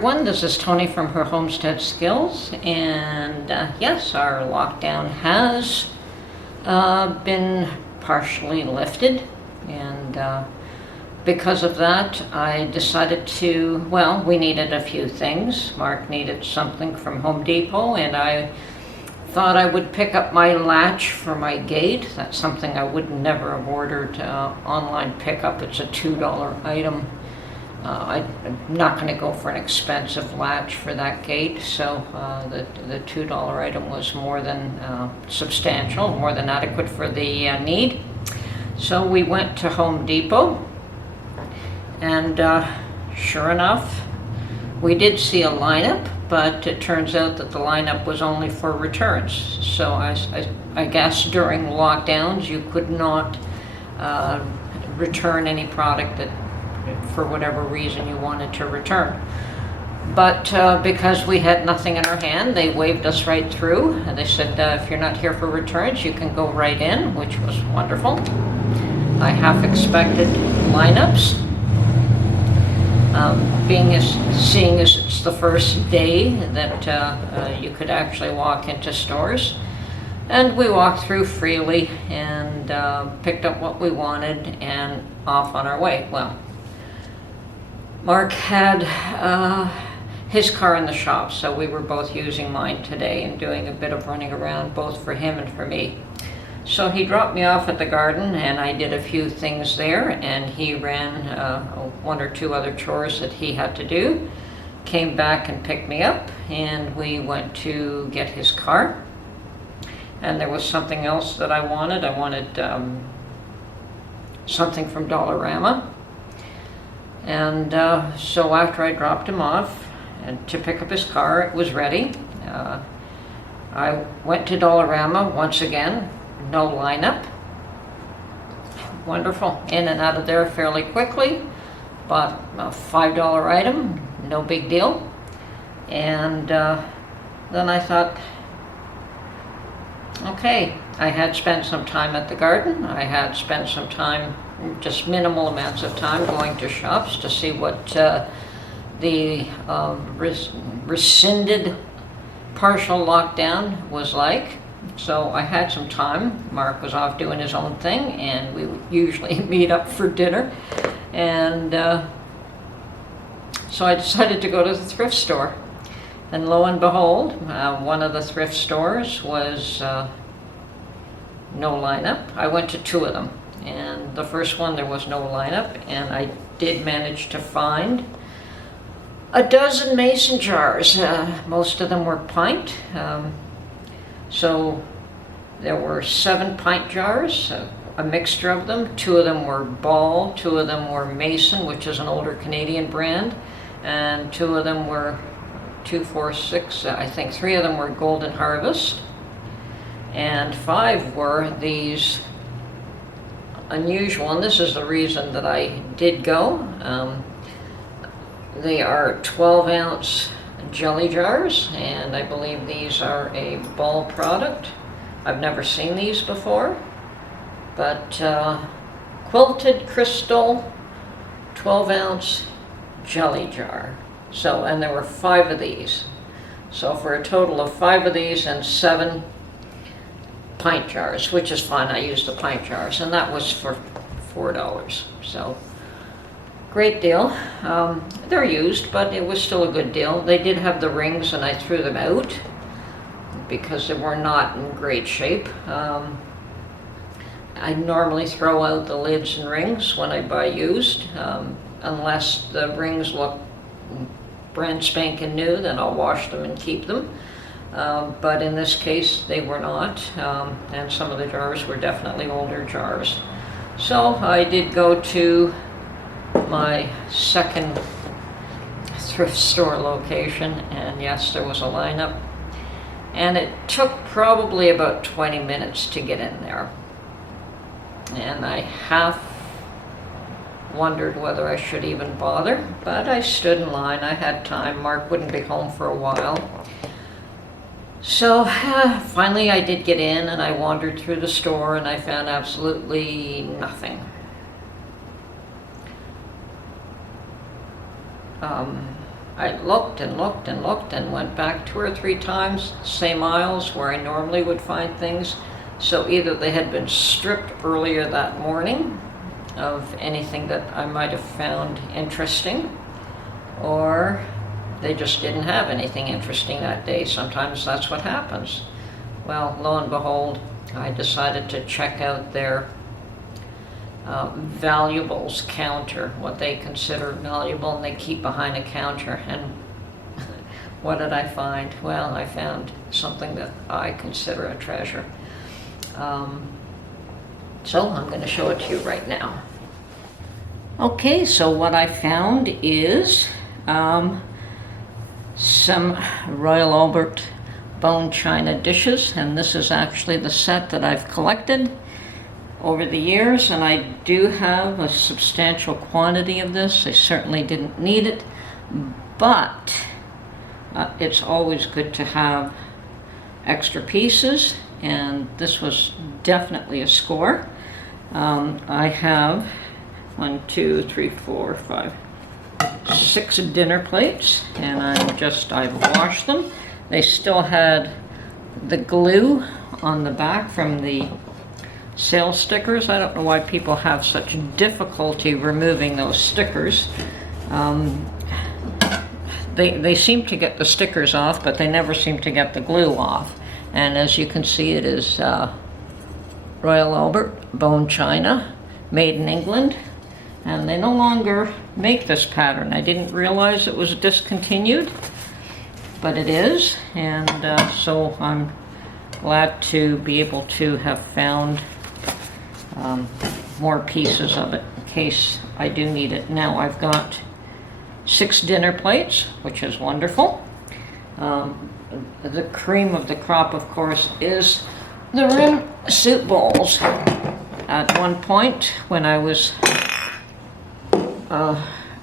everyone, this is Tony from her Homestead Skills, and yes, our lockdown has been partially lifted, and because of that I decided to, well, we needed a few things. Mark needed something from Home Depot, and I thought I would pick up my latch for my gate. That's something I would never have ordered online pickup. It's a $2 item. I'm not going to go for an expensive latch for that gate, so the $2 item was more than substantial, more than adequate for the need. So we went to Home Depot, and sure enough, we did see a lineup, but it turns out that the lineup was only for returns. So I guess during lockdowns you could not return any product that, for whatever reason, you wanted to return. But because we had nothing in our hand, they waved us right through, and they said, if you're not here for returns, you can go right in, which was wonderful. I half expected lineups. Seeing as it's the first day that you could actually walk into stores. And we walked through freely and picked up what we wanted and off on our way. Well, Mark had his car in the shop, so we were both using mine today and doing a bit of running around, both for him and for me. So he dropped me off at the garden, and I did a few things there, and he ran one or two other chores that he had to do, came back and picked me up, and we went to get his car. And there was something else that I wanted. I wanted something from Dollarama. And so after I dropped him off and to pick up his car, it was ready. I went to Dollarama once again, no lineup. Wonderful, in and out of there fairly quickly. Bought a $5 item, no big deal. And then I thought, okay, I had spent some time at the garden. I had spent some time, just minimal amounts of time, going to shops to see what the rescinded partial lockdown was like. So I had some time. Mark was off doing his own thing, and we would usually meet up for dinner. And so I decided to go to the thrift store. And lo and behold, one of the thrift stores was no lineup. I went to two of them. And the first one, there was no lineup, and I did manage to find a dozen mason jars. Most of them were pint. So there were 7 pint jars, a mixture of them. 2 of them were Ball, 2 of them were Mason, which is an older Canadian brand, and 2 of them were 2, 4, 6, I think 3 of them were Golden Harvest, and 5 were these unusual, and this is the reason that I did go. They are 12-ounce jelly jars, and I believe these are a Ball product. I've never seen these before, but quilted crystal 12-ounce jelly jar. So, and there were 5 of these. So for a total of 5 of these and 7 pint jars, which is fine. I used the pint jars, and that was for $4. So great deal. They're used, but it was still a good deal. They did have the rings, and I threw them out because they were not in great shape. I normally throw out the lids and rings when I buy used, unless the rings look brand spanking new, then I'll wash them and keep them. But in this case, they were not, and some of the jars were definitely older jars. So I did go to my second thrift store location, and yes, there was a lineup, and it took probably about 20 minutes to get in there. And I half wondered whether I should even bother, but I stood in line. I had time. Mark wouldn't be home for a while. So finally I did get in, and I wandered through the store, and I found absolutely nothing. I looked and looked and looked and went back 2 or 3 times, same aisles where I normally would find things. So either they had been stripped earlier that morning of anything that I might have found interesting, or they just didn't have anything interesting that day. Sometimes that's what happens. Well, lo and behold, I decided to check out their valuables counter, what they consider valuable, and they keep behind a counter. And what did I find? Well, I found something that I consider a treasure. So I'm going to show it to you right now. Okay, so what I found is some Royal Albert bone china dishes, and this is actually the set that I've collected over the years, and I do have a substantial quantity of this. I certainly didn't need it, but it's always good to have extra pieces, and this was definitely a score. I have 1, 2, 3, 4, 5, 6 dinner plates, and I've washed them. They still had the glue on the back from the sales stickers. I don't know why people have such difficulty removing those stickers. They seem to get the stickers off, but they never seem to get the glue off. And as you can see, it is Royal Albert bone china, made in England, and they no longer make this pattern. I didn't realize it was discontinued, but it is, and so I'm glad to be able to have found more pieces of it in case I do need it. Now I've got 6 dinner plates, which is wonderful. The cream of the crop, of course, is the rim soup bowls. At one point when I was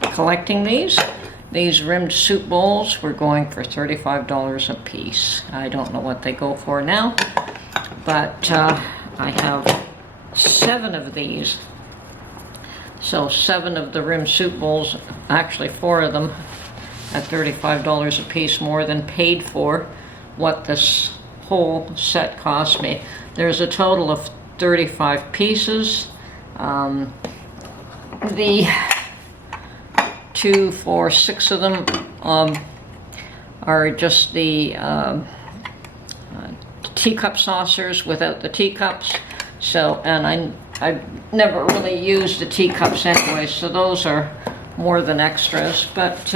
collecting these rimmed soup bowls were going for $35 a piece. I don't know what they go for now, but I have 7 of these. So 7 of the rimmed soup bowls, actually 4 of them, at $35 a piece, more than paid for what this whole set cost me. There's a total of 35 pieces. The 2, 4, 6 of them are just the teacup saucers without the teacups. So, and I've never really used the teacups anyway, so those are more than extras. But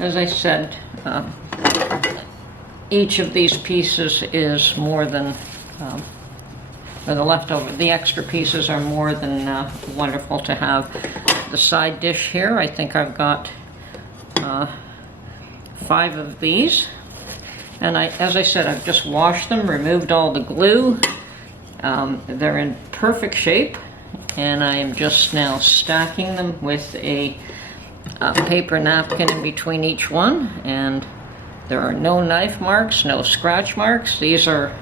as I said, each of these pieces is more than, or the extra pieces are more than wonderful to have. The side dish here, I think I've got 5 of these, and as I said, I've just washed them, removed all the glue. They're in perfect shape, and I am just now stacking them with a paper napkin in between each one, and there are no knife marks, no scratch marks. These are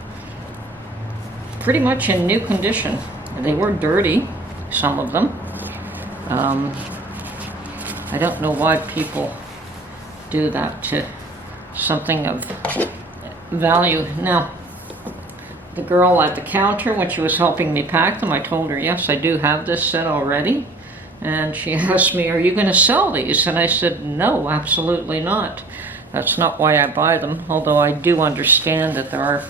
pretty much in new condition. They were dirty, some of them. I don't know why people do that to something of value. Now, the girl at the counter, when she was helping me pack them, I told her, yes, I do have this set already. And she asked me, are you going to sell these? And I said, no, absolutely not. That's not why I buy them, although I do understand that there are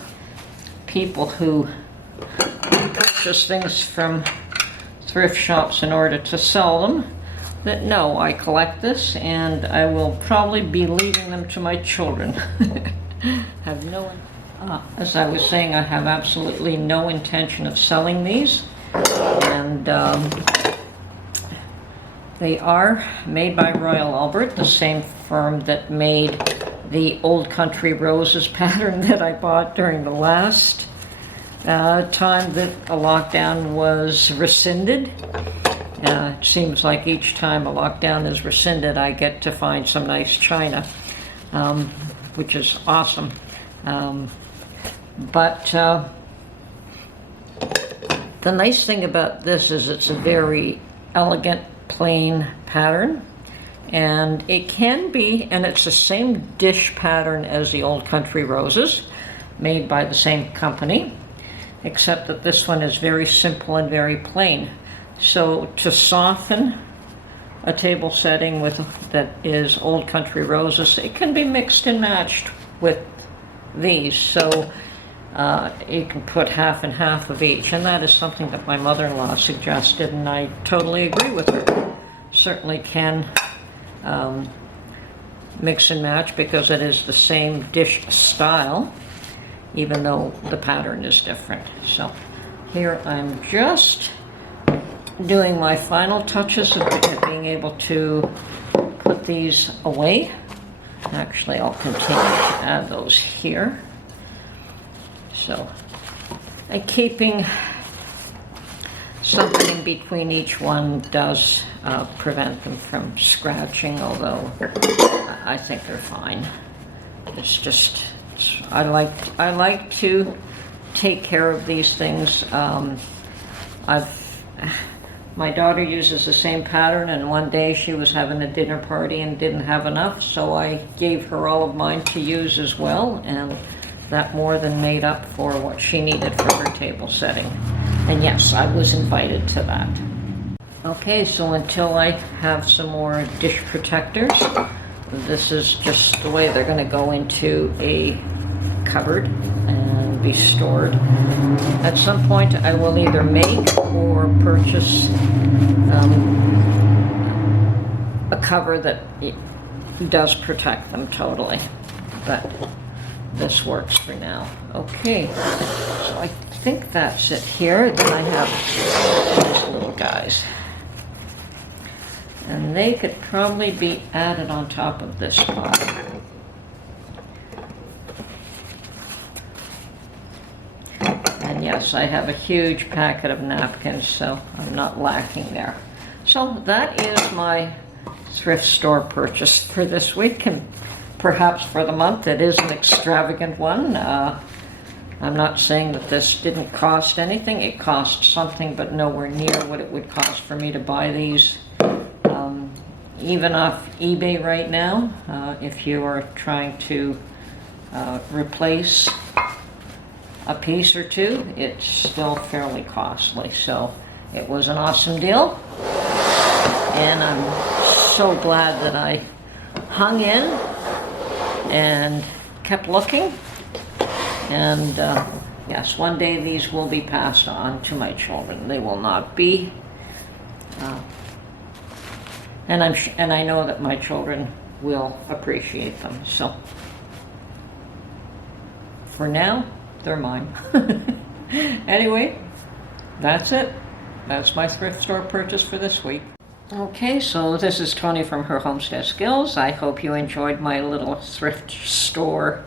people who purchase things from thrift shops in order to sell them. But no, I collect this, and I will probably be leaving them to my children. Have no, as I was saying, I have absolutely no intention of selling these, and they are made by Royal Albert, the same firm that made the Old Country Roses pattern that I bought during the last time that a lockdown was rescinded. It seems like each time a lockdown is rescinded, I get to find some nice china, which is awesome. But the nice thing about this is it's a very elegant, plain pattern, And it can be, and it's the same dish pattern as the Old Country Roses, made by the same company, except that this one is very simple and very plain. So to soften a table setting that is Old Country Roses, it can be mixed and matched with these. So you can put half and half of each, and that is something that my mother-in-law suggested, and I totally agree with her. Certainly can mix and match because it is the same dish style, even though the pattern is different. So here I'm just doing my final touches of being able to put these away. Actually, I'll continue to add those here. So, and keeping something in between each one does prevent them from scratching, although I think they're fine. It's just, I like to take care of these things. My daughter uses the same pattern, and one day she was having a dinner party and didn't have enough, so I gave her all of mine to use as well, and that more than made up for what she needed for her table setting. And yes, I was invited to that. Okay, so until I have some more dish protectors, this is just the way they're going to go into a cupboard and be stored. At some point I will either make or purchase a cover that does protect them totally, but this works for now. Okay, so I think that's it here. Then I have these little guys, and they could probably be added on top of this pot. And yes, I have a huge packet of napkins, so I'm not lacking there. So that is my thrift store purchase for this week, and perhaps for the month. It is an extravagant one. I'm not saying that this didn't cost anything. It cost something, but nowhere near what it would cost for me to buy these. Even off eBay right now, if you are trying to replace a piece or two, it's still fairly costly. So it was an awesome deal, and I'm so glad that I hung in and kept looking. And yes, one day these will be passed on to my children. They will not be, and I know that my children will appreciate them. So for now, they're mine. Anyway, that's it. That's my thrift store purchase for this week. Okay, so this is Tony from Her Homestead Skills. I hope you enjoyed my little thrift store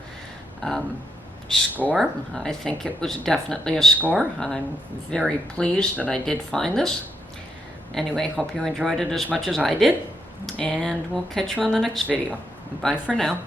score. I think it was definitely a score. I'm very pleased that I did find this. Anyway, hope you enjoyed it as much as I did, and we'll catch you on the next video. Bye for now.